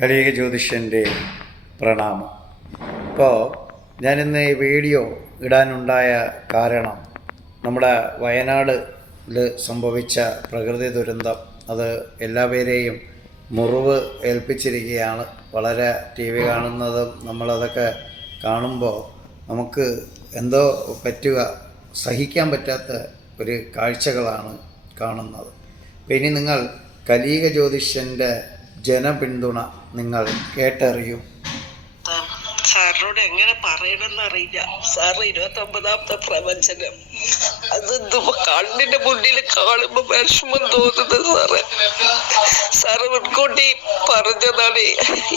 കലിക ജ്യോതിഷന്റെ പ്രണാമം. ഇപ്പോൾ ഞാനിന്ന് ഈ വീഡിയോ ഇടാനുണ്ടായ കാരണം നമ്മുടെ വയനാടിൽ സംഭവിച്ച പ്രകൃതി ദുരന്തം. അത് എല്ലാവരെയും മുറിവ് ഏൽപ്പിച്ചിരിക്കുകയാണ്. വളരെ ടി വി കാണുന്നതും നമ്മളതൊക്കെ കാണുമ്പോൾ നമുക്ക് എന്തോ പറ്റുക സഹിക്കാൻ പറ്റാത്ത ഒരു കാഴ്ചകളാണ് കാണുന്നത്. ഇനി നിങ്ങൾ കലീക ജ്യോതിഷന്റെ ജനപിന്തുണ നിങ്ങൾ കേട്ടറിയും. സാറിനോട് എങ്ങനെ പറയണമെന്ന് അറിയില്ല സാറ് ഇരുപത്തി ഒമ്പതാമത്തെ പ്രവചനം. അത് കണ്ണിന്റെ മുന്നിൽ കാണുമ്പോ വിഷമം തോന്നുന്നത് സാറ്. സാറ് മുൻകൂട്ടി പറഞ്ഞതാണ്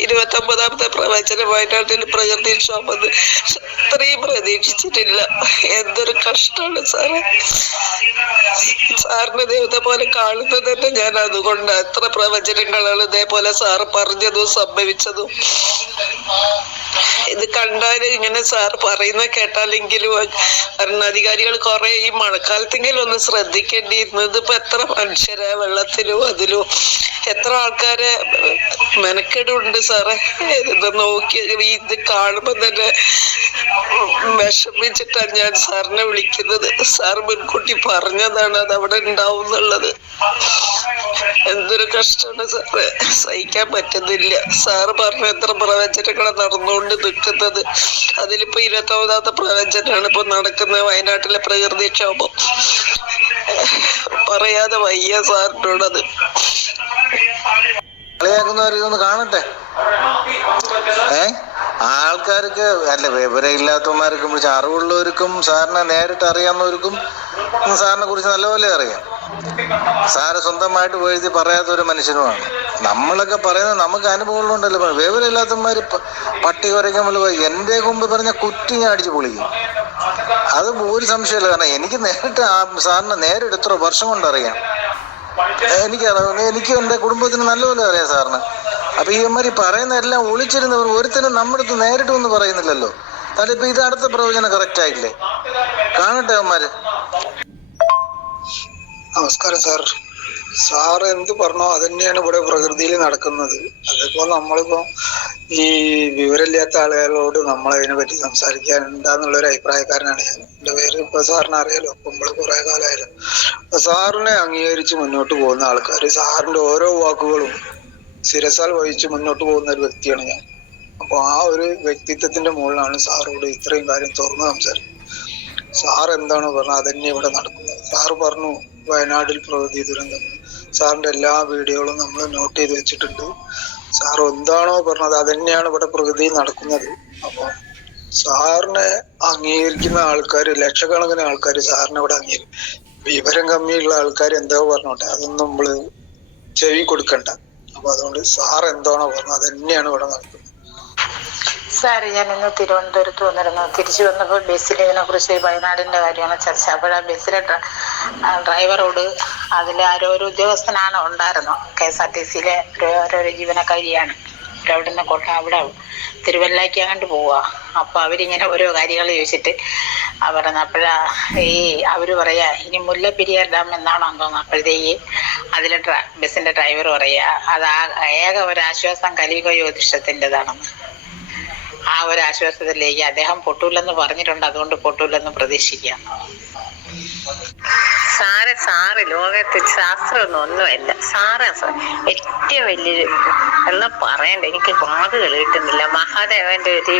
ഇരുപത്തി ഒമ്പതാമത്തെ പ്രവചനം വയനാട്ടിൽ പ്രകൃതിക്ഷോഭം അത്രയും പ്രതീക്ഷിച്ചിട്ടില്ല. എന്തൊരു കഷ്ടമാണ് സാറ്. സാറിന് ദൈവത്തെ പോലെ കാണുന്നത് തന്നെ ഞാൻ അതുകൊണ്ട് എത്ര പ്രവചനങ്ങളാണ് ഇതേപോലെ സാറ് പറഞ്ഞതും സംഭവിച്ചതും. ഇത് കണ്ടാൽ ഇങ്ങനെ സാർ പറയുന്ന കേട്ടാലെങ്കിലും ഭരണാധികാരികൾ കുറെ ഈ മഴക്കാലത്തെങ്കിലും ഒന്ന് ശ്രദ്ധിക്കേണ്ടിയിരുന്നത് ഇതിപ്പോ എത്ര മനുഷ്യരെ വെള്ളത്തിലും അതിലും. എത്ര ആൾക്കാരെ മെനക്കെടുണ്ട് സാറേ? ഇത് നോക്കി ഇത് കാണുമ്പോ തന്നെ വിഷമിച്ചിട്ടാണ് ഞാൻ സാറിനെ വിളിക്കുന്നത്. സാർ മുൻകൂട്ടി പറഞ്ഞതാണ് അത് അവിടെ ഉണ്ടാവും എന്നുള്ളത് എന്തൊരു കഷ്ടമാണ് സാറ്. സഹിക്കാൻ പറ്റുന്നില്ല. സാറ് പറഞ്ഞ എത്ര പ്രവചനങ്ങളെ നടന്നുകൊണ്ട് നിൽക്കുന്നത്. അതിലിപ്പോ ഇരുപത്തി ഒമ്പതാമത്തെ പ്രവചനമാണ് ഇപ്പൊ നടക്കുന്നത് വയനാട്ടിലെ പ്രകൃതിക്ഷോഭം പറയാതെ വയ്യ സാറിനോടത്. കളിയാക്കുന്നവരിതൊന്ന് കാണട്ടെ. ഏ? ആൾക്കാർക്ക് അല്ല വിവരമില്ലാത്തവന്മാർക്കും അറിവുള്ളവർക്കും സാറിനെ നേരിട്ട് അറിയാവുന്നവർക്കും സാറിനെ കുറിച്ച് നല്ലപോലെ അറിയാം. സാറ് സ്വന്തമായിട്ട് എഴുതി പറയാത്ത ഒരു മനുഷ്യനുമാണ്. നമ്മളൊക്കെ പറയുന്നത് നമുക്ക് അനുഭവങ്ങളുണ്ടല്ലോ വിവരമില്ലാത്തവന്മാർ പട്ടി കുറയ്ക്കുമ്പോൾ എന്റെ മുമ്പ് പറഞ്ഞ കുറ്റി ഞാൻ അടിച്ചു പൊളിക്കും. അത് ഒരു സംശയമില്ല. കാരണം എനിക്ക് നേരിട്ട് ആ സാറിന് നേരിട്ട് എത്ര വർഷം കൊണ്ടറിയാം എനിക്കറിയാം എനിക്ക് എന്റെ കുടുംബത്തിന് നല്ലപോലെ അറിയാം സാറിന്. അപ്പൊ ഈ അമ്മമാരി പറയുന്ന എല്ലാം ഒളിച്ചിരുന്നവർ ഒരുത്തരും നമ്മുടെ അടുത്ത് നേരിട്ട് ഒന്നും പറയുന്നില്ലല്ലോ. ഇപ്പൊ ഇത് അടുത്ത പ്രവചനം കറക്റ്റ് ആയില്ലേ? കാണട്ടെ അവന്മാര് നമസ്കാരം സാർ. സാർ എന്ത് പറഞ്ഞോ അത് തന്നെയാണ് ഇവിടെ പ്രകൃതിയിൽ നടക്കുന്നത്. അതിപ്പോ നമ്മളിപ്പോ ഈ വിവരമില്ലാത്ത ആളുകളോട് നമ്മൾ അതിനെ പറ്റി സംസാരിക്കാനുണ്ടെന്നുള്ള ഒരു അഭിപ്രായക്കാരനാണ് ഞാൻ. എന്റെ പേര് ഇപ്പൊ സാറിന് അറിയാലോ നമ്മൾ കുറെ കാലമായാലോ അപ്പൊ സാറിനെ അംഗീകരിച്ച് മുന്നോട്ട് പോകുന്ന ആൾക്കാർ സാറിന്റെ ഓരോ വാക്കുകളും ശിരസാൽ വഹിച്ച് മുന്നോട്ട് പോകുന്ന ഒരു വ്യക്തിയാണ് ഞാൻ. അപ്പൊ ആ ഒരു വ്യക്തിത്വത്തിന്റെ മുകളിലാണ് സാറോട് ഇത്രയും കാര്യം തുറന്ന് സംസാരിക്കുന്നത്. സാർ എന്താണോ പറഞ്ഞത്? അതന്നെ ഇവിടെ നടക്കുന്നത്. സാറ് പറഞ്ഞു വയനാട്ടിൽ പ്രകൃതി ദുരന്തം. സാറിന്റെ എല്ലാ വീഡിയോകളും നമ്മൾ നോട്ട് ചെയ്ത് വെച്ചിട്ടുണ്ട്. സാർ എന്താണോ പറഞ്ഞത് അതന്നെയാണ് ഇവിടെ പ്രകൃതിയിൽ നടക്കുന്നത്. അപ്പൊ സാറിനെ അംഗീകരിക്കുന്ന ആൾക്കാർ ലക്ഷക്കണക്കിന് ആൾക്കാർ സാറിനെ ഇവിടെ അംഗീകരിക്കും വിവരം കമ്മിയുള്ള ആൾക്കാർ എന്തോ പറഞ്ഞോട്ടെ അതൊന്നും നമ്മൾ ചെവി കൊടുക്കണ്ട. അപ്പൊ അതുകൊണ്ട് സാർ എന്താണോ പറഞ്ഞത് തന്നെയാണ് ഇവിടെ നടക്കുന്നത്. സാർ ഞാൻ ഇന്ന് തിരുവനന്തപുരത്ത് വന്നിരുന്നു. തിരിച്ചു വന്നപ്പോൾ ബസ്സിൽ ഇതിനെ കുറിച്ച് വയനാടിന്റെ കാര്യമാണ് ചർച്ച. അപ്പോൾ ആ ബസ്സിലെ ഡ്രൈവറോട് അതിൽ ആരോ ഒരു ഉദ്യോഗസ്ഥനാണ് ഉണ്ടായിരുന്നു കെ എസ് ആർ ടി സിയിലെ ഓരോരോ ജീവനക്കാരിയാണ്. അവിടെ നിന്ന് കൊട്ട അവിടെ തിരുവല്ലയ്ക്ക് അങ്ങോട്ട് പോവുക. അപ്പൊ അവരിങ്ങനെ ഓരോ കാര്യങ്ങൾ ചോദിച്ചിട്ട് അവർ അപ്പോഴാ ഈ അവർ പറയാ ഇനി മുല്ലപ്പെരിയാർ ഡാം എന്നാണോ തോന്നുന്നു അപ്പോഴത്തേക്ക് അതിലെ ഡ്ര- ഡ്രൈവർ പറയാ അത് ആ ഏക ഒരു ആശ്വാസം കലിയുഗ ജ്യോതിഷത്തിന്റെതാണെന്ന്. ആ ഒരു ആശ്വാസത്തിലേക്ക് അദ്ദേഹം പൊട്ടൂലെന്ന് പറഞ്ഞിട്ടുണ്ട്. അതുകൊണ്ട് പൊട്ടൂലെന്ന് പ്രതീക്ഷിക്കാം. സാറ് സാറ് ലോകത്ത് ശാസ്ത്രമൊന്നും ഒന്നുമല്ല. സാറ് ഏറ്റവും വലിയൊരു എന്ന് പറയണ്ട. എനിക്ക് വാക്കുകൾ കിട്ടുന്നില്ല. മഹാദേവന്റെ ഒരു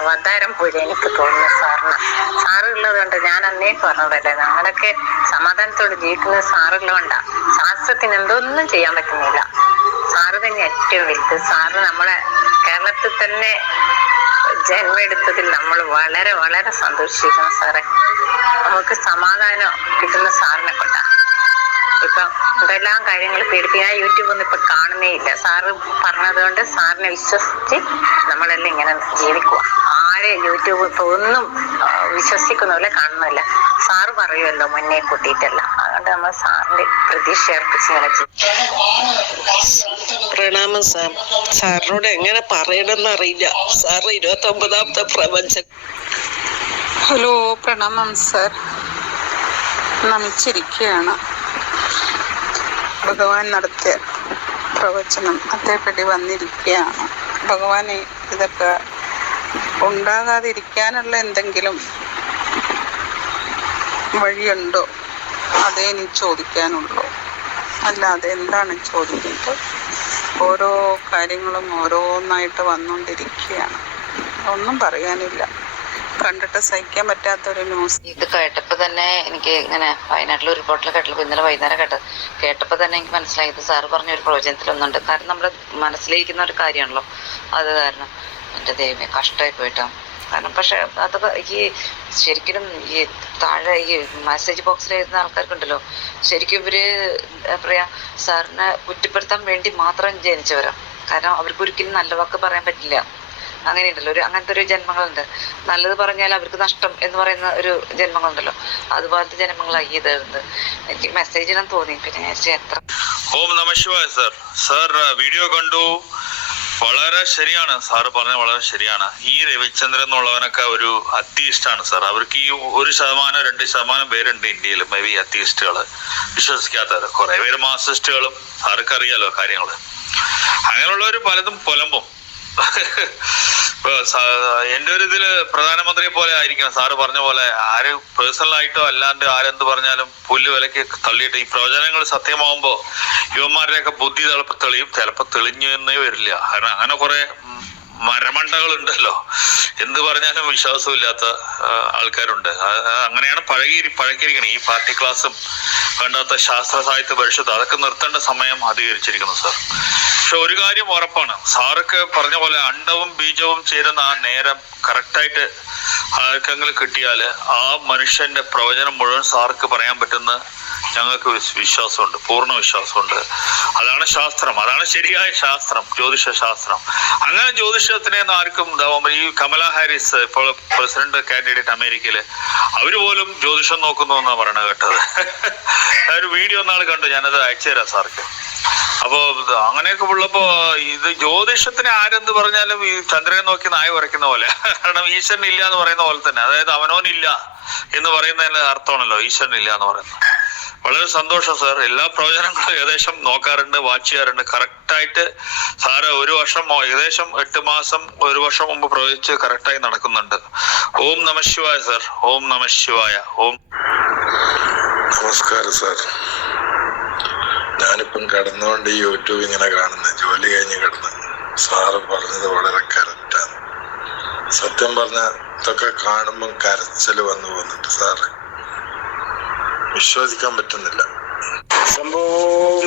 അവതാരം പോലെ എനിക്ക് തോന്നുന്നു സാറിന്. സാറുള്ളത് കൊണ്ട് ഞാൻ അന്നേ പറഞ്ഞതല്ലേ. ഞങ്ങളൊക്കെ സമാധാനത്തോടെ ജീവിക്കുന്നത് സാറുള്ളതുകൊണ്ടാ. ശാസ്ത്രത്തിന് എന്തൊന്നും ചെയ്യാൻ പറ്റുന്നില്ല. സാറ് തന്നെ ഏറ്റവും വലുത്. സാറ് നമ്മളെ കേരളത്തിൽ തന്നെ ജന്മം എടുത്തതിൽ നമ്മൾ വളരെ വളരെ സന്തോഷിക്കുന്നു സാറേ. നമുക്ക് സമാധാനം കിട്ടുന്ന സാറിനെ കൊണ്ടാ ഇപ്പം എന്തെല്ലാം കാര്യങ്ങൾ പേടിപ്പി ഞാൻ യൂട്യൂബ് ഒന്നും ഇപ്പൊ കാണുന്നേ ഇല്ല സാറ് പറഞ്ഞത് കൊണ്ട് സാറിനെ വിശ്വസിച്ച് നമ്മളെല്ലാം ഇങ്ങനെ ജീവിക്കുക. ആരെ യൂട്യൂബ് ഇപ്പൊ ഒന്നും ആ, വിശ്വസിക്കുന്ന പോലെ കാണുന്നില്ല. സാറ് പറയുമല്ലോ മുന്നേ കൂട്ടിയിട്ടല്ല. അതുകൊണ്ട് നമ്മൾ സാറിന്റെ പ്രതീക്ഷ അർപ്പിച്ച് ഇങ്ങനെ ജീവിക്കും. പ്രണാമം സാർ സാറിനോട് എങ്ങനെ പറയണമെന്ന് അറിയില്ല. സാർ ഇരുപത്തി ഒമ്പതാമത്തെ പ്രപഞ്ചൻ ഹലോ പ്രണാമം സാർ. നമിച്ചിരിക്കുകയാണ്. ഭഗവാൻ നടത്തിയ പ്രവചനം അതേപടി വന്നിരിക്കുകയാണ്. ഭഗവാനെ ഇതൊക്കെ ഉണ്ടാകാതിരിക്കാനുള്ള എന്തെങ്കിലും വഴിയുണ്ടോ? അതേ നീ ചോദിക്കാനുള്ളൂ. അല്ലാതെ എന്താണ് ചോദിക്കുന്നത് ഓരോ കാര്യങ്ങളും ഓരോന്നായിട്ട് വന്നുകൊണ്ടിരിക്കുകയാണ് ഒന്നും പറയാനില്ല. കണ്ടിട്ട് സഹിക്കാൻ പറ്റാത്തൊരു ന്യൂസ് ഇത് കേട്ടപ്പോൾ തന്നെ എനിക്ക് ഇങ്ങനെ വയനാട്ടിൽ ഒരു റിപ്പോർട്ടിൽ കേട്ടപ്പോൾ ഇന്നലെ വൈകുന്നേരം കേട്ട കേട്ടപ്പോൾ തന്നെ എനിക്ക് മനസ്സിലായത് സാറ് പറഞ്ഞ ഒരു പ്രവചനത്തിലൊന്നുണ്ട്. കാരണം നമ്മുടെ മനസ്സിലിരിക്കുന്ന ഒരു കാര്യമാണല്ലോ. അത് കാരണം എന്റെ ദൈവമേ കഷ്ടമായി പോയിട്ടോ. കാരണം പക്ഷെ അതൊക്കെ ഈ ശരിക്കും ഈ താഴെ ഈ മെസ്സേജ് ബോക്സിൽ എഴുതുന്ന ആൾക്കാർക്കുണ്ടല്ലോ. ശരിക്കും ഇവർ എന്താ പറയാ സാറിനെ കുറ്റപ്പെടുത്താൻ വേണ്ടി മാത്രം ജനിച്ചവരാ. കാരണം അവർക്ക് ഒരിക്കലും നല്ല വാക്ക് പറയാൻ പറ്റില്ല. അങ്ങനെയുണ്ടല്ലോ. ഒരു അങ്ങനത്തെ ഒരു ജന്മങ്ങളുണ്ട്. നല്ലത് പറഞ്ഞാൽ അവർക്ക് നഷ്ടം എന്ന് പറയുന്ന ഒരു ജന്മങ്ങളുണ്ടല്ലോ. അതുപോലത്തെ ജന്മങ്ങളായി ഇത് എനിക്ക് മെസ്സേജ് ഇടാൻ തോന്നി. പിന്നെ എത്ര ഓം നമ ശിവായ സർ. സർ വീഡിയോ കണ്ടു. വളരെ ശരിയാണ് സാറ് പറഞ്ഞത് വളരെ ശരിയാണ്. ഈ രവിചന്ദ്രൻ എന്നുള്ളവനൊക്കെ ഒരു അത്തീസ്റ്റാണ് സാർ. അവർക്ക് ഈ ഒരു ശതമാനം രണ്ട് ശതമാനം പേരുണ്ട് ഇന്ത്യയിൽ മേ ബി അത്തീസ്റ്റുകൾ വിശ്വസിക്കാത്തവർ കുറെ പേര് മാസിസ്റ്റുകളും സാർക്ക് അറിയാലോ കാര്യങ്ങൾ അങ്ങനെയുള്ളവർ പലതും പുലമ്പും. എന്റെ ഒരു ഇതിൽ പ്രധാനമന്ത്രിയെ പോലെ ആയിരിക്കണം. സാറ് പറഞ്ഞ പോലെ ആര് പേഴ്സണൽ ആയിട്ടോ അല്ലാണ്ട് ആരെന്ത് പറഞ്ഞാലും പുല്ല് വിലക്ക് തള്ളിയിട്ട് ഈ പ്രവചനങ്ങൾ സത്യമാവുമ്പോ യുവന്മാരുടെയൊക്കെ ബുദ്ധി തെളിയും ചിലപ്പോ തെളിഞ്ഞു എന്നേ വരില്ല. കാരണം അങ്ങനെ കുറെ മരമണ്ടകൾ ഉണ്ടല്ലോ എന്ത് പറഞ്ഞാലും വിശ്വാസമില്ലാത്ത ആൾക്കാരുണ്ട്. അങ്ങനെയാണ് പഴകി പഴക്കിരിക്കണം ഈ പാർട്ടി ക്ലാസ്സും വേണ്ടാത്ത ശാസ്ത്ര സാഹിത്യ പരിഷത്ത് അതൊക്കെ നിർത്തേണ്ട സമയം അധികരിച്ചിരിക്കുന്നു സാർ. പക്ഷെ ഒരു കാര്യം ഉറപ്പാണ്. സാറൊക്കെ പറഞ്ഞ പോലെ അണ്ടവും ബീജവും ചേരുന്ന ആ നേരം കറക്റ്റായിട്ട് ആർക്കെങ്കിലും കിട്ടിയാൽ ആ മനുഷ്യന്റെ പ്രവചനം മുഴുവൻ സാർക്ക് പറയാൻ പറ്റുന്ന ഞങ്ങൾക്ക് വിശ്വാസമുണ്ട് പൂർണ വിശ്വാസമുണ്ട്. അതാണ് ശാസ്ത്രം അതാണ് ശരിയായ ശാസ്ത്രം ജ്യോതിഷ ശാസ്ത്രം. അങ്ങനെ ജ്യോതിഷത്തിനെ ആർക്കും ഈ കമല ഹാരിസ് ഇപ്പോൾ പ്രസിഡന്റ് കാൻഡിഡേറ്റ് അമേരിക്കയിൽ അവർ പോലും ജ്യോതിഷം നോക്കുന്നു എന്നാണ് പറയണത് കേട്ടത്. ഒരു വീഡിയോ ഒന്നാൾ കണ്ടു ഞാനത് അയച്ചു തരാം സാർക്ക്. അപ്പോ അങ്ങനെയൊക്കെ ഉള്ളപ്പോ ഇത് ജ്യോതിഷത്തിന് ആരെന്ന് പറഞ്ഞാലും ഈ ചന്ദ്രനെ നോക്കി നായ വരയ്ക്കുന്ന പോലെ. കാരണം ഈശ്വരൻ ഇല്ല എന്ന് പറയുന്ന പോലെ തന്നെ അതായത് അവനോനില്ല എന്ന് പറയുന്നതിന്റെ അർത്ഥമാണല്ലോ ഈശ്വരൻ ഇല്ല എന്ന് പറയുന്നത്. വളരെ സന്തോഷം സാർ എല്ലാ പ്രവചനങ്ങളും ഏകദേശം നോക്കാറുണ്ട് വാച്ച് ചെയ്യാറുണ്ട്. കറക്റ്റായിട്ട് സാറ് ഒരു വർഷം ഏകദേശം എട്ട് മാസം ഒരു വർഷം മുമ്പ് പ്രവചിച്ച് കറക്റ്റായി നടക്കുന്നുണ്ട്. ഓം നമ ശിവായ സാർ ഓം നമ ശിവായ. ഓം. നമസ്കാരം സാർ ഞാനിപ്പം കിടന്നുകൊണ്ട് യൂട്യൂബ് ഇങ്ങനെ കാണുന്നത് ജോലി കഴിഞ്ഞ് കിടന്ന്. സാറ് പറഞ്ഞത് വളരെ കറക്റ്റാണ് സത്യം പറഞ്ഞ ഇതൊക്കെ കാണുമ്പം കരച്ചിൽ വന്നു പോകുന്നുണ്ട് സാറ് വിശ്വസിക്കാൻ പറ്റുന്നില്ല.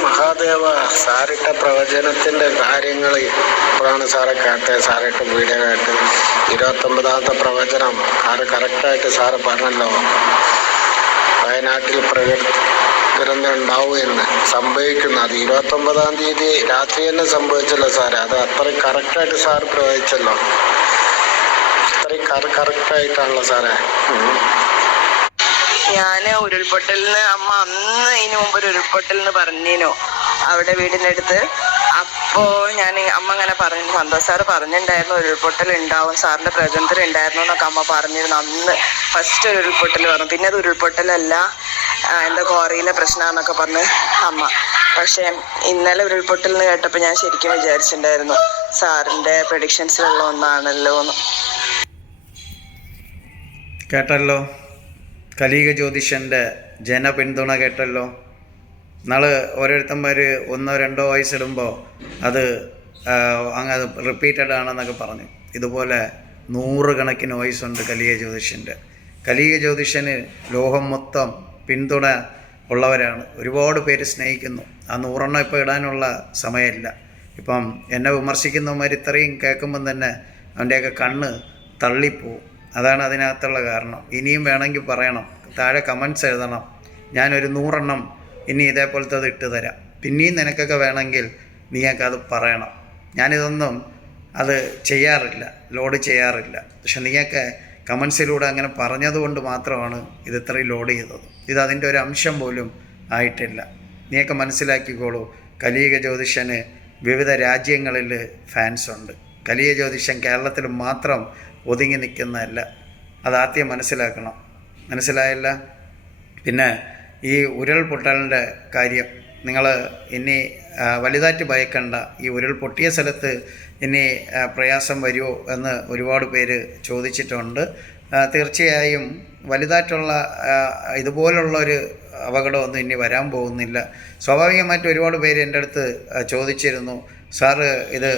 മഹാദേവ സാറിട്ട പ്രവചനത്തിന്റെ കാര്യങ്ങൾ ഇപ്പോഴാണ് സാറെ കേട്ടത്. സാറിട്ട് വീഡിയോ കേട്ട് ഇരുപത്തൊമ്പതാമത്തെ പ്രവചനം സാറ് കറക്റ്റായിട്ട് സാറ് പറഞ്ഞല്ലോ. വയനാട്ടിൽ പ്രകൃതി ദുരന്തം ഉണ്ടാവും എന്ന് സംഭവിക്കുന്നു. അത് ഇരുപത്തൊമ്പതാം തീയതി രാത്രി തന്നെ സംഭവിച്ചല്ലോ സാറേ. അത് അത്രയും കറക്റ്റായിട്ട് സാറ് പ്രവചിച്ചല്ലോ. അത്രയും കറക്റ്റായിട്ടാണല്ലോ സാറേ. ഞാൻ ഉരുൾപൊട്ടലിന് അമ്മ അന്ന് ഇതിനു മുമ്പ് ഒരു ഉരുൾപൊട്ടലിന് പറഞ്ഞിനു അവിടെ വീടിന്റെ അടുത്ത് അപ്പോ ഞാൻ അമ്മ അങ്ങനെ പറഞ്ഞു സന്തോഷ് സാറ് പറഞ്ഞിട്ടുണ്ടായിരുന്നു ഉരുൾപൊട്ടൽ ഉണ്ടാവും സാറിന്റെ പ്രചനത്തിൽ ഉണ്ടായിരുന്നു എന്നൊക്കെ അമ്മ പറഞ്ഞിരുന്നു അന്ന്. ഫസ്റ്റ് ഒരു ഉരുൾപൊട്ടൽ പറഞ്ഞു. പിന്നെ അത് ഉരുൾപൊട്ടലല്ല എന്താ കോറിയിലെ പ്രശ്നമാണെന്നൊക്കെ പറഞ്ഞ് അമ്മ. പക്ഷെ ഇന്നലെ ഉരുൾപൊട്ടലിന് കേട്ടപ്പോൾ ഞാൻ ശരിക്കും വിചാരിച്ചിട്ടുണ്ടായിരുന്നു സാറിന്റെ പ്രഡിക്ഷൻസിലുള്ള ഒന്നാണല്ലോ എന്ന് കേട്ടല്ലോ? കലീക ജ്യോതിഷന്റെ ജനപിന്തുണ കേട്ടല്ലോ. നാളെ ഓരോരുത്തന്മാർ ഒന്നോ രണ്ടോ വയസ്സിടുമ്പോൾ അത് അങ്ങ് റിപ്പീറ്റഡ് ആണെന്നൊക്കെ പറഞ്ഞു. ഇതുപോലെ നൂറുകണക്കിന് വയസ്സുണ്ട് കലിക ജ്യോതിഷന്റെ കലിക ജ്യോതിഷന് ലോകം മൊത്തം പിന്തുണ ഉള്ളവരാണ്. ഒരുപാട് പേര് സ്നേഹിക്കുന്നു. ആ നൂറെണ്ണം ഇപ്പോൾ ഇടാനുള്ള സമയമില്ല. ഇപ്പം എന്നെ വിമർശിക്കുന്നവന്മാർ ഇത്രയും കേൾക്കുമ്പം തന്നെ അവന്റെയൊക്കെ കണ്ണ് തള്ളിപ്പോവും. അതാണ് അതിനകത്തുള്ള കാരണം. ഇനിയും വേണമെങ്കിൽ പറയണം. താഴെ കമൻസ് എഴുതണം. ഞാനൊരു നൂറെണ്ണം ഇനി ഇതേപോലത്തെ അത് ഇട്ട് തരാം. പിന്നെയും നിനക്കൊക്കെ വേണമെങ്കിൽ നീയൊക്കെ അത് പറയണം. ഞാനിതൊന്നും അത് ചെയ്യാറില്ല. ലോഡ് ചെയ്യാറില്ല. പക്ഷെ നീയൊക്കെ കമൻസിലൂടെ അങ്ങനെ പറഞ്ഞതുകൊണ്ട് മാത്രമാണ് ഇത് ഇത്രയും ലോഡ് ചെയ്തത്. ഇത് അതിന്റെ ഒരു അംശം പോലും ആയിട്ടില്ല. നീയൊക്കെ മനസ്സിലാക്കിക്കോളൂ. കലിയുഗ ജ്യോതിഷന് വിവിധ രാജ്യങ്ങളിൽ ഫാൻസ് ഉണ്ട്. കലിയ ജ്യോതിഷം കേരളത്തിൽ മാത്രം ഒതുങ്ങി നിൽക്കുന്നതല്ല. അതാദ്യം മനസ്സിലാക്കണം. മനസ്സിലായല്ല? പിന്നെ ഈ ഉരുൾപൊട്ടലിന്റെ കാര്യം. നിങ്ങൾ ഇനി വലുതായിട്ട് ഭയക്കണ്ട. ഈ ഉരുൾ പൊട്ടിയ സ്ഥലത്ത് ഇനി പ്രയാസം വരുമോ എന്ന് ഒരുപാട് പേര് ചോദിച്ചിട്ടുണ്ട്. തീർച്ചയായും വലുതായിട്ടുള്ള ഇതുപോലുള്ള ഒരു അപകടമൊന്നും ഇനി വരാൻ പോകുന്നില്ല. സ്വാഭാവികമായിട്ട് ഒരുപാട് പേര് എന്റെ അടുത്ത് ചോദിച്ചിരുന്നു സാറ് ഇത്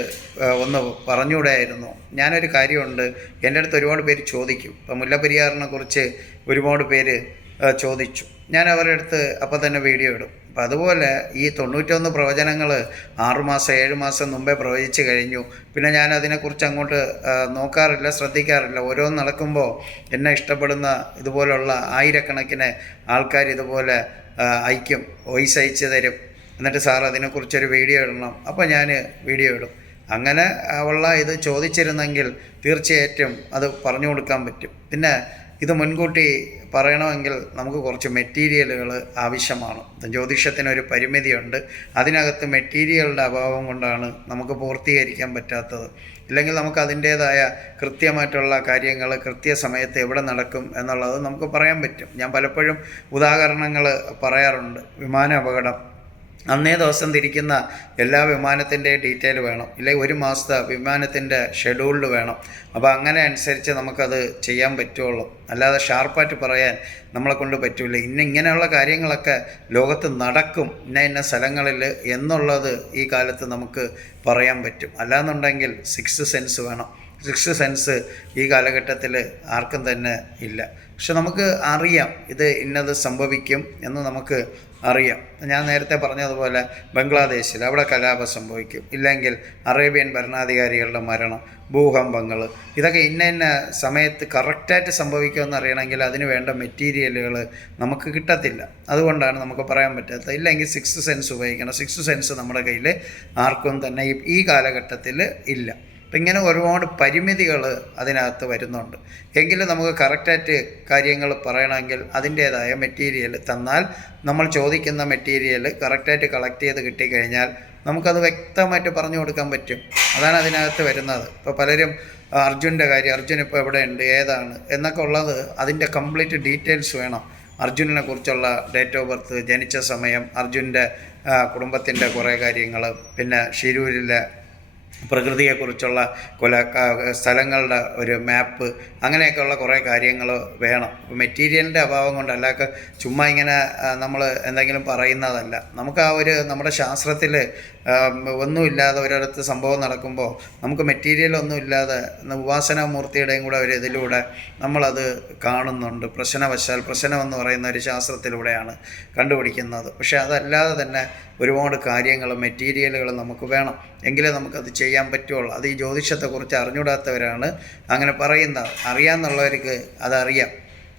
ഒന്ന് പറഞ്ഞുകൂടായിരുന്നു. ഞാനൊരു കാര്യമുണ്ട്. എന്റെ അടുത്ത് ഒരുപാട് പേര് ചോദിക്കും. ഇപ്പം മുല്ലപ്പെരിയാറിനെ കുറിച്ച് ഒരുപാട് പേര് ചോദിച്ചു. ഞാൻ അവരുടെ അടുത്ത് അപ്പം തന്നെ വീഡിയോ ഇടും. അപ്പം അതുപോലെ ഈ തൊണ്ണൂറ്റൊന്ന് പ്രവചനങ്ങൾ ആറുമാസം ഏഴ് മാസം മുമ്പേ പ്രവചിച്ച് കഴിഞ്ഞു. പിന്നെ ഞാൻ അതിനെക്കുറിച്ച് അങ്ങോട്ട് നോക്കാറില്ല ശ്രദ്ധിക്കാറില്ല. ഓരോന്ന് നടക്കുമ്പോൾ എന്നെ ഇഷ്ടപ്പെടുന്ന ഇതുപോലുള്ള ആയിരക്കണക്കിന് ആൾക്കാർ ഇതുപോലെ അയക്കും വോയിസ് അയച്ചു തരും. എന്നിട്ട് സാർ അതിനെക്കുറിച്ചൊരു വീഡിയോ ഇടണം. അപ്പോൾ ഞാൻ വീഡിയോ ഇടും. അങ്ങനെ ഉള്ള ഇത് ചോദിച്ചിരുന്നെങ്കിൽ തീർച്ചയായിട്ടും അത് പറഞ്ഞു കൊടുക്കാൻ പറ്റും. പിന്നെ ഇത് മുൻകൂട്ടി പറയണമെങ്കിൽ നമുക്ക് കുറച്ച് മെറ്റീരിയലുകൾ ആവശ്യമാണ്. ജ്യോതിഷത്തിനൊരു പരിമിതിയുണ്ട്. അതിനകത്ത് മെറ്റീരിയലുടെ അഭാവം കൊണ്ടാണ് നമുക്ക് പൂർത്തീകരിക്കാൻ പറ്റാത്തത്. ഇല്ലെങ്കിൽ നമുക്ക് അതിന്റേതായ കൃത്യമായിട്ടുള്ള കാര്യങ്ങൾ കൃത്യസമയത്ത് എവിടെ നടക്കും എന്നുള്ളത് നമുക്ക് പറയാൻ പറ്റും. ഞാൻ പലപ്പോഴും ഉദാഹരണങ്ങൾ പറയാറുണ്ട്. വിമാന അപകടം അന്നേ ദിവസം തിരിക്കുന്ന എല്ലാ വിമാനത്തിന്റെയും ഡീറ്റെയിൽ വേണം. ഇല്ലെങ്കിൽ ഒരു മാസത്തെ വിമാനത്തിന്റെ ഷെഡ്യൂൾഡ് വേണം. അപ്പോൾ അങ്ങനെ അനുസരിച്ച് നമുക്കത് ചെയ്യാൻ പറ്റുള്ളൂ. അല്ലാതെ ഷാർപ്പായിട്ട് പറയാൻ നമ്മളെ കൊണ്ട് പറ്റില്ല ഇന്ന ഇങ്ങനെയുള്ള കാര്യങ്ങളൊക്കെ ലോകത്ത് നടക്കും. ഇന്ന ഇന്ന സ്ഥലങ്ങളിൽ എന്നുള്ളത് ഈ കാലത്ത് നമുക്ക് പറയാൻ പറ്റും. അല്ലാന്നുണ്ടെങ്കിൽ സിക്സ് സെൻസ് വേണം. സിക്സ് സെൻസ് ഈ കാലഘട്ടത്തിൽ ആർക്കും തന്നെ ഇല്ല. പക്ഷെ നമുക്ക് അറിയാം ഇത് ഇന്നത് സംഭവിക്കും എന്ന് നമുക്ക് അറിയാം. ഞാൻ നേരത്തെ പറഞ്ഞതുപോലെ ബംഗ്ലാദേശിൽ അവിടെ കലാപം സംഭവിക്കും. ഇല്ലെങ്കിൽ അറേബ്യൻ ഭരണാധികാരികളുടെ മരണം ഭൂകമ്പങ്ങൾ ഇതൊക്കെ ഇന്ന ഇന്ന സമയത്ത് കറക്റ്റായിട്ട് സംഭവിക്കുമെന്ന് അറിയണമെങ്കിൽ അതിന് വേണ്ട മെറ്റീരിയലുകൾ നമുക്ക് കിട്ടത്തില്ല. അതുകൊണ്ടാണ് നമുക്ക് പറയാൻ പറ്റാത്തത്. ഇല്ലെങ്കിൽ സിക്സ് സെൻസ് ഉപയോഗിക്കണം. സിക്സ് സെൻസ് നമ്മുടെ കയ്യിൽ ആർക്കും തന്നെ ഈ- കാലഘട്ടത്തിൽ ഇല്ല. അപ്പം ഇങ്ങനെ ഒരുപാട് പരിമിതികൾ അതിനകത്ത് വരുന്നുണ്ട്. എങ്കിലും നമുക്ക് കറക്റ്റായിട്ട് കാര്യങ്ങൾ പറയണമെങ്കിൽ അതിന്റേതായ മെറ്റീരിയൽ തന്നാൽ നമ്മൾ ചോദിക്കുന്ന മെറ്റീരിയൽ കറക്റ്റായിട്ട് കളക്ട് ചെയ്ത് കിട്ടിക്കഴിഞ്ഞാൽ നമുക്കത് വ്യക്തമായിട്ട് പറഞ്ഞു കൊടുക്കാൻ പറ്റും. അതാണ് അതിനകത്ത് വരുന്നത്. ഇപ്പോൾ പലരും അർജുന്റെ കാര്യം അർജുൻ ഇപ്പോൾ എവിടെയുണ്ട് ഏതാണ്? എന്നൊക്കെ ഉള്ളത് അതിന്റെ കംപ്ലീറ്റ് ഡീറ്റെയിൽസ് വേണം. അർജുനെ കുറിച്ചുള്ള ഡേറ്റ് ഓഫ് ബർത്ത് ജനിച്ച സമയം അർജുന്റെ കുടുംബത്തിന്റെ കുറേ കാര്യങ്ങൾ പിന്നെ ഷിരൂരിലെ പ്രകൃതിയെക്കുറിച്ചുള്ള കൊല സ്ഥലങ്ങളുടെ ഒരു മാപ്പ് അങ്ങനെയൊക്കെയുള്ള കുറേ കാര്യങ്ങൾ വേണം. മെറ്റീരിയലിന്റെ അഭാവം കൊണ്ട് അല്ലാതെ ചുമ്മാ ഇങ്ങനെ നമ്മൾ എന്തെങ്കിലും പറയുന്നതല്ല. നമുക്ക് ആ ഒരു നമ്മുടെ ശാസ്ത്രത്തിൽ ഒന്നുമില്ലാതെ ഒരിടത്ത് സംഭവം നടക്കുമ്പോൾ നമുക്ക് മെറ്റീരിയൽ ഒന്നുമില്ലാതെ ഉപാസനാമൂർത്തിയുടെയും കൂടെ ഒരു ഇതിലൂടെ നമ്മളത് കാണുന്നുണ്ട്. പ്രശ്നവശാൽ പ്രശ്നം എന്ന് പറയുന്ന ഒരു ശാസ്ത്രത്തിലൂടെയാണ് കണ്ടുപിടിക്കുന്നത്. പക്ഷേ അതല്ലാതെ തന്നെ ഒരുപാട് കാര്യങ്ങൾ മെറ്റീരിയലുകൾ നമുക്ക് വേണം. എങ്കിലേ നമുക്കത് ചെയ്യാൻ പറ്റുള്ളൂ. അത് ഈ ജ്യോതിഷത്തെക്കുറിച്ച് അറിഞ്ഞൂടാത്തവരാണ് അങ്ങനെ പറയുന്നത്. അറിയാമെന്നുള്ളവർക്ക് അതറിയാം.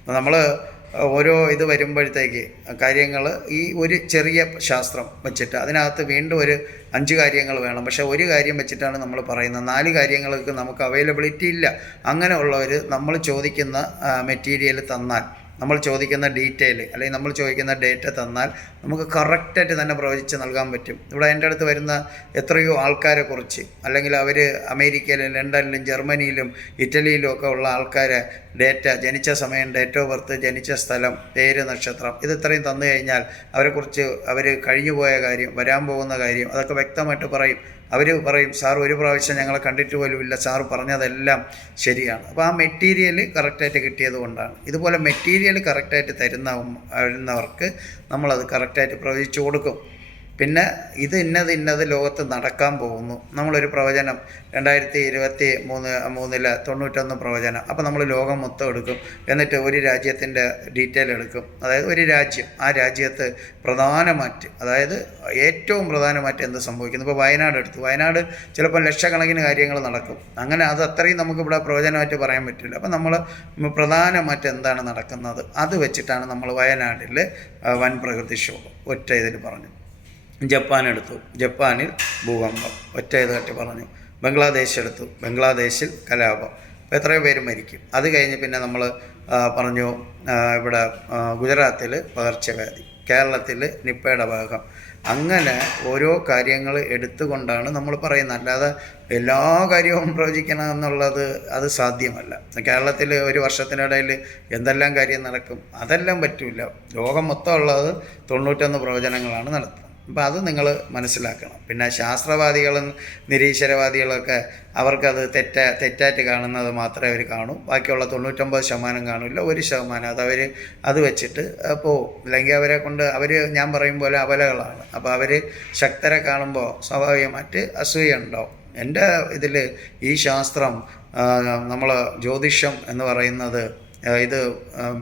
നമ്മൾ ഓരോ ഇത് വരുമ്പോഴത്തേക്ക് കാര്യങ്ങൾ ഈ ഒരു ചെറിയ ശാസ്ത്രം വെച്ചിട്ട് അതിനകത്ത് വീണ്ടും ഒരു അഞ്ച് കാര്യങ്ങൾ വേണം. പക്ഷേ ഒരു കാര്യം വെച്ചിട്ടാണ് നമ്മൾ പറയുന്നത്. നാല് കാര്യങ്ങൾക്ക് നമുക്ക് അവൈലബിലിറ്റി ഇല്ല. അങ്ങനെയുള്ളവർ നമ്മൾ ചോദിക്കുന്ന മെറ്റീരിയൽ തന്നാൽ നമ്മൾ ചോദിക്കുന്ന ഡീറ്റെയിൽ അല്ലെങ്കിൽ നമ്മൾ ചോദിക്കുന്ന ഡേറ്റ തന്നാൽ നമുക്ക് കറക്റ്റായിട്ട് തന്നെ പ്രവചിച്ച് നൽകാൻ പറ്റും. ഇവിടെ എന്റെ അടുത്ത് വരുന്ന എത്രയോ ആൾക്കാരെ കുറിച്ച് അല്ലെങ്കിൽ അവർ അമേരിക്കയിലും ലണ്ടനിലും ജർമ്മനിയിലും ഇറ്റലിയിലും ഒക്കെ ഉള്ള ആൾക്കാരെ ഡേറ്റ ജനിച്ച സമയം ഡേറ്റ് ഓഫ് ബർത്ത് ജനിച്ച സ്ഥലം പേര് നക്ഷത്രം ഇത് ഇത്രയും തന്നു കഴിഞ്ഞാൽ അവരെക്കുറിച്ച് അവർ കഴിഞ്ഞു പോയ കാര്യം വരാൻ പോകുന്ന കാര്യം അതൊക്കെ വ്യക്തമായിട്ട് പറയും. അവർ പറയും സാർ ഒരു പ്രാവശ്യം ഞങ്ങളെ കണ്ടിട്ട് പോലും ഇല്ല. സാർ പറഞ്ഞതെല്ലാം ശരിയാണ്. അപ്പോൾ ആ മെറ്റീരിയൽ കറക്റ്റായിട്ട് കിട്ടിയത് കൊണ്ടാണ്. ഇതുപോലെ മെറ്റീരിയൽ കറക്റ്റായിട്ട് തരുന്ന വരുന്നവർക്ക് നമ്മളത് കറക്റ്റായിട്ട് പ്രവചിച്ചു കൊടുക്കും. പിന്നെ ഇത് ഇന്നത് ഇന്നത് ലോകത്ത് നടക്കാൻ പോകുന്നു. നമ്മളൊരു പ്രവചനം രണ്ടായിരത്തി ഇരുപത്തി മൂന്ന് മൂന്നിൽ തൊണ്ണൂറ്റൊന്ന് പ്രവചനം. അപ്പോൾ നമ്മൾ ലോകം മൊത്തം എടുക്കും. എന്നിട്ട് ഒരു രാജ്യത്തിന്റെ ഡീറ്റെയിൽ എടുക്കും. അതായത് ഒരു രാജ്യം ആ രാജ്യത്ത് പ്രധാനമായിട്ട് അതായത് ഏറ്റവും പ്രധാനമായിട്ട് എന്ത് സംഭവിക്കുന്നു? ഇപ്പോൾ വയനാട് എടുത്തു. വയനാട് ചിലപ്പോൾ ലക്ഷക്കണക്കിന് കാര്യങ്ങൾ നടക്കും. അങ്ങനെ അത് അത്രയും നമുക്കിവിടെ പ്രവചനമായിട്ട് പറയാൻ പറ്റില്ല. അപ്പോൾ നമ്മൾ പ്രധാനമായിട്ട് എന്താണ് നടക്കുന്നത്? അത് വെച്ചിട്ടാണ് നമ്മൾ വയനാട്ടിൽ വൻ വൻ പ്രകൃതിക്ഷോഭം ഒറ്റ ഇതിൽ പറഞ്ഞു. ജപ്പാൻ എടുത്തു ജപ്പാനിൽ ഭൂകമ്പം ഒറ്റ ഇത് പറഞ്ഞു. ബംഗ്ലാദേശ് എടുത്തു ബംഗ്ലാദേശിൽ കലാപം. അപ്പോൾ എത്രയോ പേര് മരിക്കും. അത് കഴിഞ്ഞ് പിന്നെ നമ്മൾ പറഞ്ഞു ഇവിടെ ഗുജറാത്തിൽ പകർച്ചവ്യാധി കേരളത്തിൽ നിപ്പയുടെ ഭാഗം. അങ്ങനെ ഓരോ കാര്യങ്ങൾ എടുത്തുകൊണ്ടാണ് നമ്മൾ പറയുന്നത്. അല്ലാതെ എല്ലാ കാര്യവും പ്രവചിക്കണം എന്നുള്ളത് അത് സാധ്യമല്ല. കേരളത്തിൽ ഒരു വർഷത്തിനിടയിൽ എന്തെല്ലാം കാര്യം നടക്കും അതെല്ലാം പറ്റില്ല ലോകം മൊത്തം ഉള്ളത് തൊണ്ണൂറ്റൊന്ന് പ്രവചനങ്ങളാണ് നടത്തുന്നത്. അപ്പോൾ അത് നിങ്ങൾ മനസ്സിലാക്കണം. പിന്നെ ശാസ്ത്രവാദികളും നിരീശ്വരവാദികളൊക്കെ അവർക്കത് തെറ്റ തെറ്റായിട്ട് കാണുന്നത് മാത്രമേ അവർ കാണൂ. ബാക്കിയുള്ള തൊണ്ണൂറ്റൊമ്പത് ശതമാനം കാണില്ല ഒരു ശതമാനം. അത് അവർ അത് വെച്ചിട്ട് പോവും. അല്ലെങ്കിൽ അവരെ കൊണ്ട് അവർ ഞാൻ പറയും പോലെ അവലകളാണ് അപ്പോൾ അവർ ശക്തരെ കാണുമ്പോൾ സ്വാഭാവികമായിട്ട് അസൂയ ഉണ്ടാവും. എന്റെ ഇതിൽ ഈ ശാസ്ത്രം നമ്മൾ ജ്യോതിഷം എന്ന് പറയുന്നത് ഇത്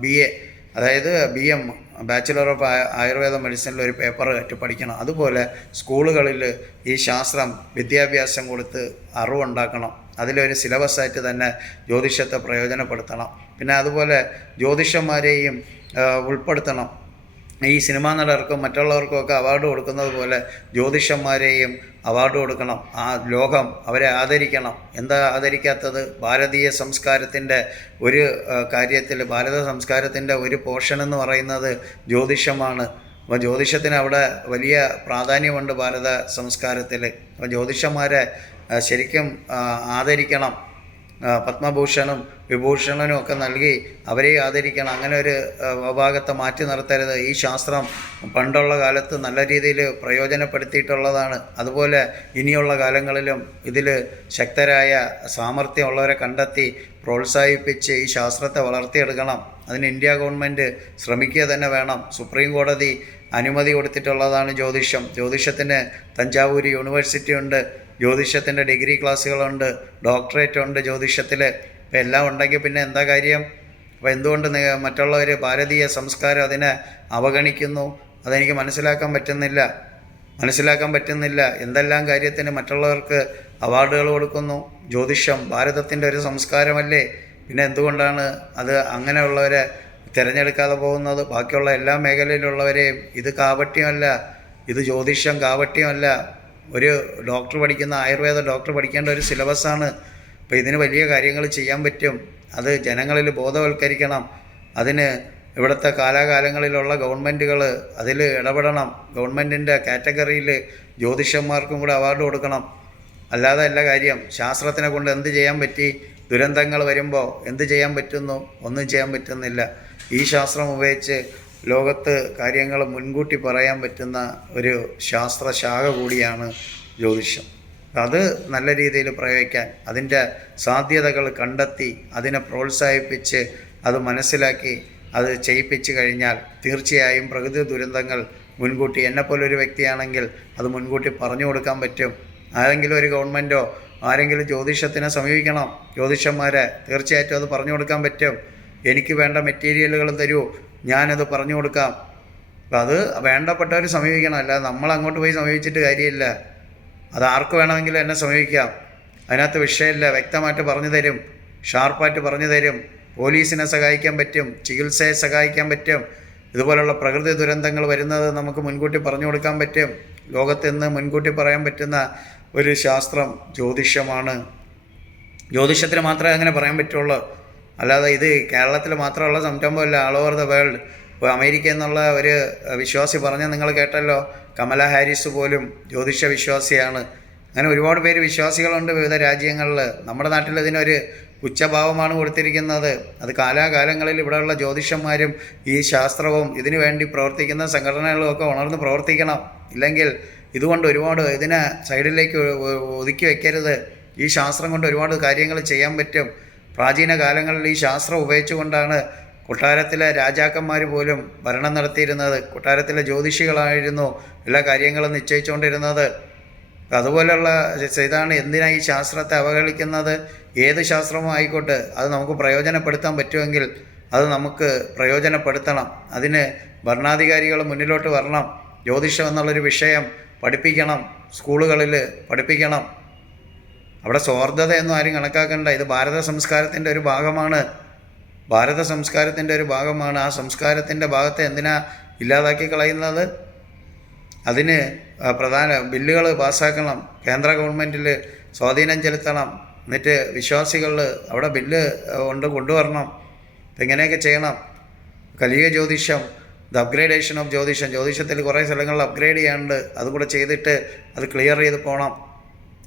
ബി എ. അതായത് B M bachelor of Ayurveda മെഡിസിനിൽ ഒരു പേപ്പർ കറ്റി പഠിക്കണം. അതുപോലെ സ്കൂളുകളിൽ ഈ ശാസ്ത്രം വിദ്യാഭ്യാസം കൊടുത്ത് അറിവുണ്ടാക്കണം. അതിലൊരു സിലബസായിട്ട് തന്നെ ജ്യോതിഷത്തെ പ്രയോജനപ്പെടുത്തണം. പിന്നെ അതുപോലെ ജ്യോതിഷന്മാരെയും ഉൾപ്പെടുത്തണം. ഈ സിനിമാ നടർക്കും മറ്റുള്ളവർക്കും ഒക്കെ അവാർഡ് കൊടുക്കുന്നത് പോലെ ജ്യോതിഷന്മാരെയും അവാർഡ് കൊടുക്കണം. ആ ലോകം അവരെ ആദരിക്കണം. എന്താ ആദരിക്കാത്തത്? ഭാരതീയ സംസ്കാരത്തിന്റെ ഒരു കാര്യത്തിൽ ഭാരത സംസ്കാരത്തിന്റെ ഒരു പോർഷൻ എന്ന് പറയുന്നത് ജ്യോതിഷമാണ്. അപ്പോൾ ജ്യോതിഷത്തിന് അവിടെ വലിയ പ്രാധാന്യമുണ്ട് ഭാരത സംസ്കാരത്തിൽ. അപ്പോൾ ജ്യോതിഷന്മാരെ ശരിക്കും ആദരിക്കണം. പത്മഭൂഷണും വിഭൂഷണനും ഒക്കെ നൽകി അവരെ ആദരിക്കണം. അങ്ങനെ ഒരു വിഭാഗത്തെ മാറ്റി നിർത്തരുത്. ഈ ശാസ്ത്രം പണ്ടുള്ള കാലത്ത് നല്ല രീതിയിൽ പ്രയോജനപ്പെടുത്തിയിട്ടുള്ളതാണ്. അതുപോലെ ഇനിയുള്ള കാലങ്ങളിലും ഇതിൽ ശക്തരായ സാമർഥ്യമുള്ളവരെ കണ്ടെത്തി പ്രോത്സാഹിപ്പിച്ച് ഈ ശാസ്ത്രത്തെ വളർത്തിയെടുക്കണം. അതിന് ഇന്ത്യ ഗവൺമെന്റ് ശ്രമിക്കുക തന്നെ വേണം. സുപ്രീം കോടതി അനുമതി കൊടുത്തിട്ടുള്ളതാണ് ജ്യോതിഷം. ജ്യോതിഷത്തിന് തഞ്ചാവൂർ യൂണിവേഴ്സിറ്റി ഉണ്ട് ജ്യോതിഷത്തിന്റെ ഡിഗ്രി ക്ലാസ്സുകളുണ്ട് ഡോക്ടറേറ്റ് ഉണ്ട് ജ്യോതിഷത്തിൽ ഇപ്പം എല്ലാം ഉണ്ടെങ്കിൽ പിന്നെ എന്താ കാര്യം? അപ്പോൾ എന്തുകൊണ്ട് മറ്റുള്ളവർ ഭാരതീയ സംസ്കാരം അതിനെ അവഗണിക്കുന്നു? അതെനിക്ക് മനസ്സിലാക്കാൻ പറ്റുന്നില്ല. മനസ്സിലാക്കാൻ പറ്റുന്നില്ല. എന്തെല്ലാം കാര്യത്തിന് മറ്റുള്ളവർക്ക് അവാർഡുകൾ കൊടുക്കുന്നു? ജ്യോതിഷം ഭാരതത്തിന്റെ ഒരു സംസ്കാരമല്ലേ? പിന്നെ എന്തുകൊണ്ടാണ് അത് അങ്ങനെയുള്ളവരെ തിരഞ്ഞെടുക്കാതെ പോകുന്നത്. ബാക്കിയുള്ള എല്ലാ മേഖലയിലുള്ളവരെയും ഇത് കാപട്യമല്ല ഇത് ജ്യോതിഷം കാപട്യമല്ല. ഒരു ഡോക്ടർ പഠിക്കുന്ന ആയുർവേദ ഡോക്ടർ പഠിക്കേണ്ട ഒരു സിലബസാണ്. അപ്പോൾ ഇതിന് വലിയ കാര്യങ്ങൾ ചെയ്യാൻ പറ്റും. അത് ജനങ്ങളിൽ ബോധവൽക്കരിക്കണം. അതിന് ഇവിടുത്തെ കാലാകാലങ്ങളിലുള്ള ഗവൺമെന്റുകൾ അതിൽ ഇടപെടണം. ഗവൺമെന്റിന്റെ കാറ്റഗറിയിൽ ജ്യോതിഷന്മാർക്കും കൂടെ അവാർഡ് കൊടുക്കണം. അല്ലാതെ അല്ല കാര്യം ശാസ്ത്രത്തിനെ കൊണ്ട് എന്ത് ചെയ്യാൻ പറ്റി? ദുരന്തങ്ങൾ വരുമ്പോൾ എന്ത് ചെയ്യാൻ പറ്റുന്നു? ഒന്നും ചെയ്യാൻ പറ്റുന്നില്ല. ഈ ശാസ്ത്രം ഉപയോഗിച്ച് ലോകത്ത് കാര്യങ്ങൾ മുൻകൂട്ടി പറയാൻ പറ്റുന്ന ഒരു ശാസ്ത്രശാഖ കൂടിയാണ് ജ്യോതിഷം. അത് നല്ല രീതിയിൽ പ്രയോഗിക്കാൻ അതിന്റെ സാധ്യതകൾ കണ്ടെത്തി അതിനെ പ്രോത്സാഹിപ്പിച്ച് അത് മനസ്സിലാക്കി അത് ചെയ്യിപ്പിച്ച് കഴിഞ്ഞാൽ തീർച്ചയായും പ്രകൃതി ദുരന്തങ്ങൾ മുൻകൂട്ടി എന്നെപ്പോലൊരു വ്യക്തിയാണെങ്കിൽ അത് മുൻകൂട്ടി പറഞ്ഞു കൊടുക്കാൻ പറ്റും. ആരെങ്കിലും ഒരു ഗവൺമെന്റോ ആരെങ്കിലും ജ്യോതിഷത്തിനെ സമീപിക്കണം ജ്യോതിഷന്മാരെ തീർച്ചയായിട്ടും അത് പറഞ്ഞു കൊടുക്കാൻ പറ്റും. എനിക്ക് വേണ്ട മെറ്റീരിയലുകൾ തരുമോ ഞാനത് പറഞ്ഞു കൊടുക്കാം. അപ്പം അത് വേണ്ടപ്പെട്ടവർ സമീപിക്കണം. അല്ലാതെ നമ്മൾ അങ്ങോട്ട് പോയി സമീപിച്ചിട്ട് കാര്യമില്ല. അത് ആർക്ക് വേണമെങ്കിലും എന്നെ സമീപിക്കാം. അതിനകത്ത് വിഷയമില്ല. വ്യക്തമായിട്ട് പറഞ്ഞു തരും. ഷാർപ്പായിട്ട് പറഞ്ഞു തരും. പോലീസിനെ സഹായിക്കാൻ പറ്റും. ചികിത്സയെ സഹായിക്കാൻ പറ്റും. ഇതുപോലുള്ള പ്രകൃതി ദുരന്തങ്ങൾ വരുന്നത് നമുക്ക് മുൻകൂട്ടി പറഞ്ഞു കൊടുക്കാൻ പറ്റും. ലോകത്ത് ഇന്ന് മുൻകൂട്ടി പറയാൻ പറ്റുന്ന ഒരു ശാസ്ത്രം ജ്യോതിഷമാണ്. ജ്യോതിഷത്തിന് മാത്രമേ അങ്ങനെ പറയാൻ പറ്റുള്ളൂ. അല്ലാതെ ഇത് കേരളത്തിൽ മാത്രമുള്ള സംരംഭമല്ല ആൾ ഓവർ ദ വേൾഡ് ഇപ്പോൾ അമേരിക്ക എന്നുള്ള ഒരു വിശ്വാസി പറഞ്ഞ നിങ്ങൾ കേട്ടല്ലോ കമല ഹാരിസ് പോലും ജ്യോതിഷ വിശ്വാസിയാണ്. അങ്ങനെ ഒരുപാട് പേര് വിശ്വാസികളുണ്ട് വിവിധ രാജ്യങ്ങളിൽ. നമ്മുടെ നാട്ടിൽ ഇതിനൊരു പുച്ഛഭാവമാണ് കൊടുത്തിരിക്കുന്നത്. അത് കാലാകാലങ്ങളിൽ ഇവിടെയുള്ള ജ്യോതിഷന്മാരും ഈ ശാസ്ത്രവും ഇതിനു വേണ്ടി പ്രവർത്തിക്കുന്ന സംഘടനകളും ഒക്കെ ഉണർന്ന് പ്രവർത്തിക്കണം. ഇല്ലെങ്കിൽ ഇതുകൊണ്ട് ഒരുപാട് ഇതിനെ സൈഡിലേക്ക് ഒതുക്കി വയ്ക്കരുത് ഈ ശാസ്ത്രം കൊണ്ട് ഒരുപാട് കാര്യങ്ങൾ ചെയ്യാൻ പറ്റും. പ്രാചീന കാലങ്ങളിൽ ഈ ശാസ്ത്രം ഉപയോഗിച്ചുകൊണ്ടാണ് കൊട്ടാരത്തിലെ രാജാക്കന്മാർ പോലും ഭരണം നടത്തിയിരുന്നത്. കൊട്ടാരത്തിലെ ജ്യോതിഷികളായിരുന്നു എല്ലാ കാര്യങ്ങളും നിശ്ചയിച്ചുകൊണ്ടിരുന്നത്. അതുപോലെയുള്ള ഇതാണ് എന്തിനാ ഈ ശാസ്ത്രത്തെ അവഹേളിക്കുന്നത് ഏത് ശാസ്ത്രമോ ആയിക്കോട്ടെ അത് നമുക്ക് പ്രയോജനപ്പെടുത്താൻ പറ്റുമെങ്കിൽ അത് നമുക്ക് പ്രയോജനപ്പെടുത്തണം. അതിന് ഭരണാധികാരികൾ മുന്നിലോട്ട് വരണം. ജ്യോതിഷം എന്നുള്ളൊരു വിഷയം പഠിപ്പിക്കണം. സ്കൂളുകളിൽ പഠിപ്പിക്കണം. അവിടെ സ്വാർത്ഥതയൊന്നും ആരും കണക്കാക്കണ്ട. ഇത് ഭാരത സംസ്കാരത്തിന്റെ ഒരു ഭാഗമാണ്. ഭാരത സംസ്കാരത്തിന്റെ ഒരു ഭാഗമാണ്. ആ സംസ്കാരത്തിന്റെ ഭാഗത്തെ എന്തിനാ ഇല്ലാതാക്കി കളയുന്നത്? അതിന് പ്രധാന ബില്ലുകൾ പാസ്സാക്കണം. കേന്ദ്ര ഗവൺമെന്റിൽ സ്വാധീനം ചെലുത്തണം. എന്നിട്ട് വിശ്വാസികൾ അവിടെ ബില്ല് കൊണ്ട് കൊണ്ടുവരണം. ഇതെങ്ങനെയൊക്കെ ചെയ്യണം? കലിയ ജ്യോതിഷം ദ അപ്ഗ്രേഡേഷൻ ഓഫ് ജ്യോതിഷം. ജ്യോതിഷത്തിൽ കുറേ സ്ഥലങ്ങളിൽ അപ്ഗ്രേഡ് ചെയ്യാനുണ്ട്. അതുകൂടെ ചെയ്തിട്ട് അത് ക്ലിയർ ചെയ്ത് പോകണം.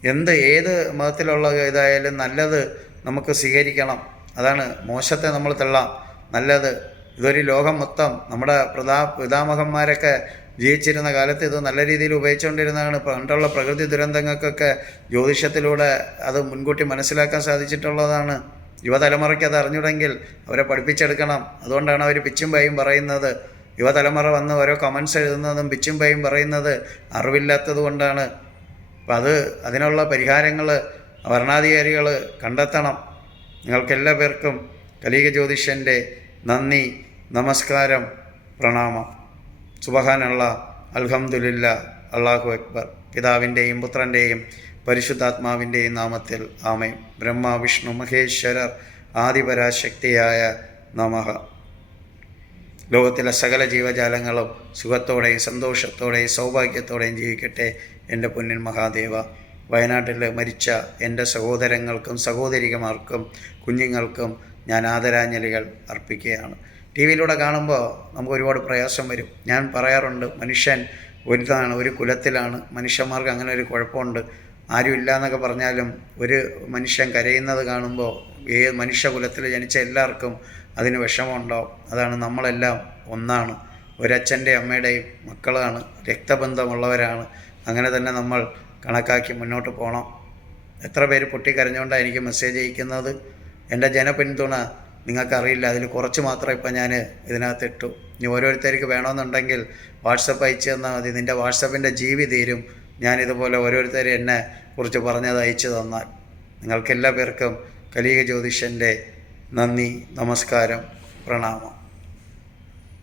എന്ത് ഏത് മതത്തിലുള്ള ഇതായാലും നല്ലത് നമുക്ക് സ്വീകരിക്കണം. അതാണ് മോശത്തെ നമ്മൾ തള്ളാം. നല്ലത് ഇതൊരു ലോകം മൊത്തം നമ്മുടെ പ്രതാ പിതാമഹന്മാരൊക്കെ ജീവിച്ചിരുന്ന കാലത്ത് ഇത് നല്ല രീതിയിൽ ഉപയോഗിച്ചുകൊണ്ടിരുന്നതാണ്. പണ്ടുള്ള പ്രകൃതി ദുരന്തങ്ങൾക്കൊക്കെ ജ്യോതിഷത്തിലൂടെ അത് മുൻകൂട്ടി മനസ്സിലാക്കാൻ സാധിച്ചിട്ടുള്ളതാണ്. യുവതലമുറയ്ക്ക് അത് അറിഞ്ഞുടെങ്കിൽ അവരെ പഠിപ്പിച്ചെടുക്കണം. അതുകൊണ്ടാണ് അവർ പിച്ചും പയും പറയുന്നത്. യുവതലമുറ വന്ന് ഓരോ കമൻസ് എഴുതുന്നതും പിച്ചും പയും പറയുന്നത് അറിവില്ലാത്തത് കൊണ്ടാണ്. അപ്പം അത് അതിനുള്ള പരിഹാരങ്ങൾ ഭരണാധികാരികൾ കണ്ടെത്തണം. നിങ്ങൾക്കെല്ലാ പേർക്കും കലിക ജ്യോതിഷന്റെ നന്ദി നമസ്കാരം പ്രണാമം. സുബഹാനുള്ള അൽഹംദുലില്ല അള്ളാഹു അക്ബർ. പിതാവിന്റെയും പുത്രന്റെയും പരിശുദ്ധാത്മാവിന്റെയും നാമത്തിൽ ആമയും ബ്രഹ്മ വിഷ്ണു മഹേശ്വരർ ആദിപരാശക്തിയായ നമഹ ലോകത്തിലെ സകല ജീവജാലങ്ങളും സുഖത്തോടെയും സന്തോഷത്തോടെയും സൗഭാഗ്യത്തോടെയും ജീവിക്കട്ടെ എന്റെ പൊന്നിൻ മഹാദേവ വയനാട്ടിൽ മരിച്ച എന്റെ സഹോദരങ്ങൾക്കും സഹോദരികമാർക്കും കുഞ്ഞുങ്ങൾക്കും ഞാൻ ആദരാഞ്ജലികൾ അർപ്പിക്കുകയാണ്. ടി വിയിലൂടെ കാണുമ്പോൾ നമുക്ക് ഒരുപാട് പ്രയാസം വരും. ഞാൻ പറയാറുണ്ട് മനുഷ്യൻ ഒരുതാണ് ഒരു കുലത്തിലാണ്. മനുഷ്യന്മാർക്ക് അങ്ങനെ ഒരു കുഴപ്പമുണ്ട്. ആരും ഇല്ല എന്നൊക്കെ പറഞ്ഞാലും ഒരു മനുഷ്യൻ കരയുന്നത് കാണുമ്പോൾ ഏ മനുഷ്യകുലത്തിൽ ജനിച്ച എല്ലാവർക്കും അതിന് വിഷമമുണ്ടാവും. അതാണ് നമ്മളെല്ലാം ഒന്നാണ്. ഒരച്ഛന്റെ അമ്മയുടെയും മക്കളാണ്. രക്തബന്ധമുള്ളവരാണ്. അങ്ങനെ തന്നെ നമ്മൾ കണക്കാക്കി മുന്നോട്ട് പോകണം എത്ര പേര് പൊട്ടിക്കരഞ്ഞുകൊണ്ടാണ് എനിക്ക് മെസ്സേജ് അയക്കുന്നത്? എന്റെ ജനപിന്തുണ നിങ്ങൾക്കറിയില്ല. അതിൽ കുറച്ച് മാത്രം ഇപ്പം ഞാൻ ഇതിനകത്ത് ഇട്ടു. ഇനി ഓരോരുത്തർക്ക് വേണമെന്നുണ്ടെങ്കിൽ വാട്സപ്പ് അയച്ചു തന്നാൽ മതി. നിന്റെ വാട്സപ്പിന്റെ ജീവി തീരും. ഞാനിതുപോലെ ഓരോരുത്തർ എന്നെ കുറിച്ച് പറഞ്ഞത് അയച്ചു തന്നാൽ. നിങ്ങൾക്കെല്ലാ പേർക്കും കലിക ജ്യോതിഷന്റെ നന്ദി നമസ്കാരം പ്രണാമം.